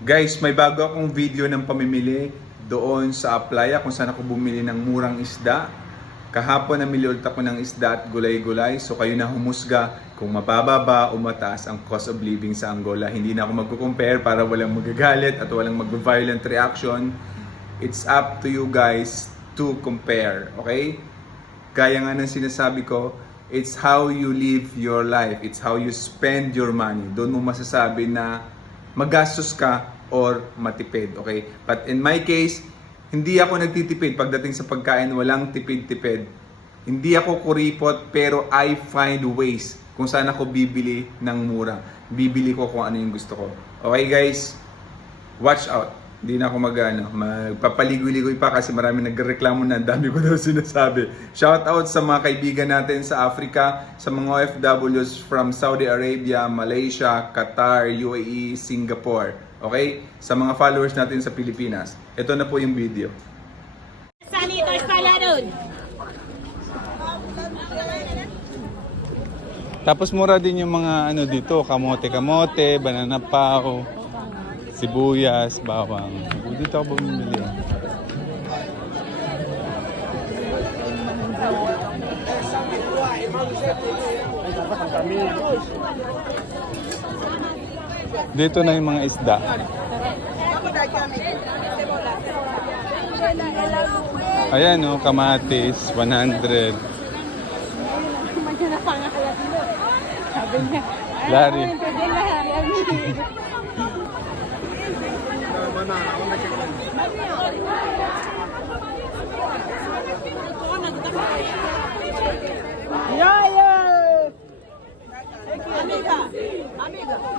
Guys, may bago akong video ng pamimili doon sa Aplaya kung saan ako bumili ng murang isda. Kahapon namili ulit ako ng isda at gulay-gulay. So kayo na humusga kung mababa ba o mataas ang cost of living sa Angola. Hindi na ako magko-compare para walang magagalit at walang mag-violent reaction. It's up to you guys to compare, okay? Gaya nga ng sinasabi ko, it's how you live your life. It's how you spend your money. Doon mo masasabi na magastos ka or matipid, okay? But in my case, hindi ako nagtitipid pagdating sa pagkain, walang tipid-tipid. Hindi ako kuripot pero I find ways kung saan ako bibili ng mura. Bibili ko kung ano yung gusto ko. Okay guys, watch out. Hindi na ako magpapaligoy-ligoy pa kasi marami nagreklamo na ang dami ko daw sinasabi. Shout out sa mga kaibigan natin sa Africa, sa mga OFWs from Saudi Arabia, Malaysia, Qatar, UAE, Singapore. Okay? Sa mga followers natin sa Pilipinas. Ito na po yung video. Salito pala doon. Tapos mura din yung mga ano dito, kamote-kamote, banana pao, sibuyas, bawang. Dito ako bumili. Dito na yung mga isda. Ayan o, kamatis, 100. Larry.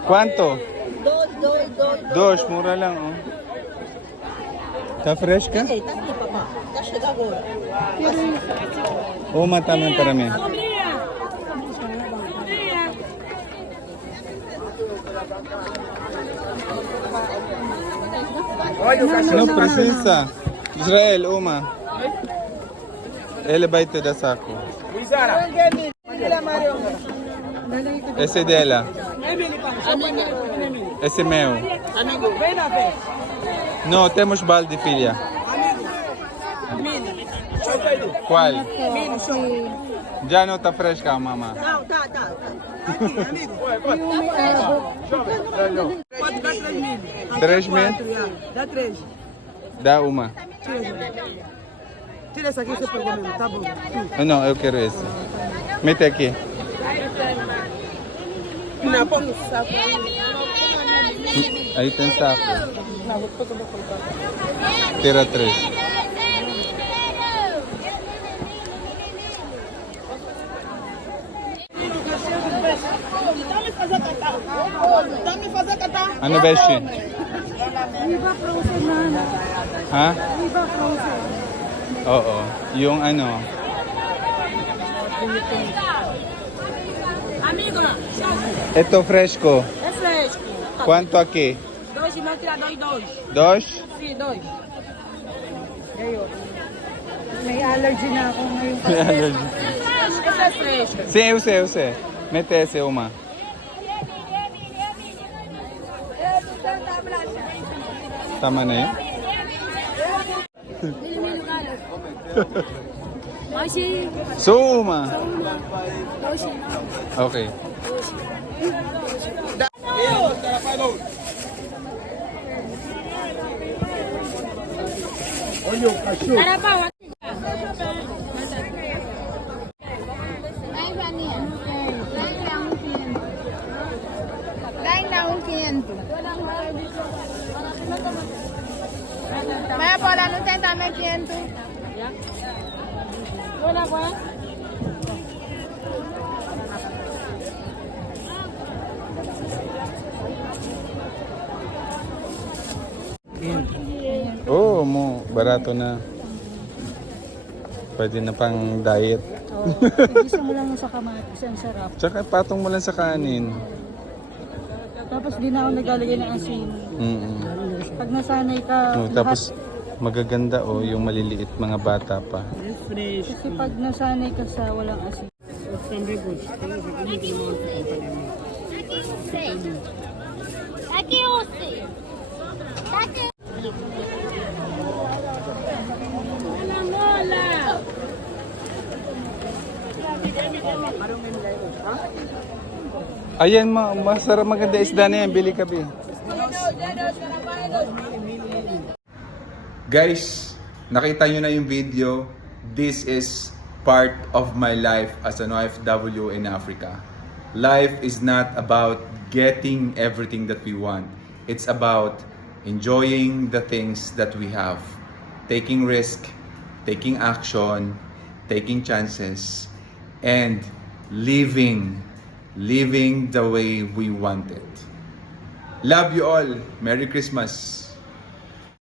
¿Cuánto? Dos, mura lang oh. Tá fresh ka? Oo, matama para mí. No precisa. Israel, uma. Ele vai te dar saco. Esse dela. Esse meu. No, temos balde, filha. Qual? Já não tá fresca, mamãe. Não, tá. Três mil? Dá 3. Dá uma. Tira essa aqui, você pegou mesmo, tá bom. Não, eu quero esse. Mete aqui. Não, põe no saco. Aí tem saco. Tira 3. Dá-me fazer catar. Ano beshi? Iba frozen na. Ha? Iba frozen. Oo. Yung ano. Amigo, Ito fresco. é fresco. Quanto aqui? 2 e meio, tira 2. Dos? Sim, 2. May allergy na ako ngayon. Esse é fresco. Sim, eu sei. Mete esse uma. Tama na yun? So uma. Okay. Carapau. Maya Paula, não tem também 500? Wala ba? Oo, barato na. Pwede na pang diet. Gusto mo lang sa kamatis, ang sarap. Tsaka patong mo lang sa kanin. Tapos di na ako naglalagay ng asin. Pag nasanay ka, Tapos magaganda yung maliliit mga bata pa. kasi pag nasanay ka sa walang asin. Aqui, Ayan, masarap maganda isda na yan. Bili ka, Bi. Guys, nakita nyo na yung video. This is part of my life as an OFW in Africa. Life is not about getting everything that we want. It's about enjoying the things that we have. Taking risk, taking action, taking chances, and living the way we want it. Love you all. Merry Christmas.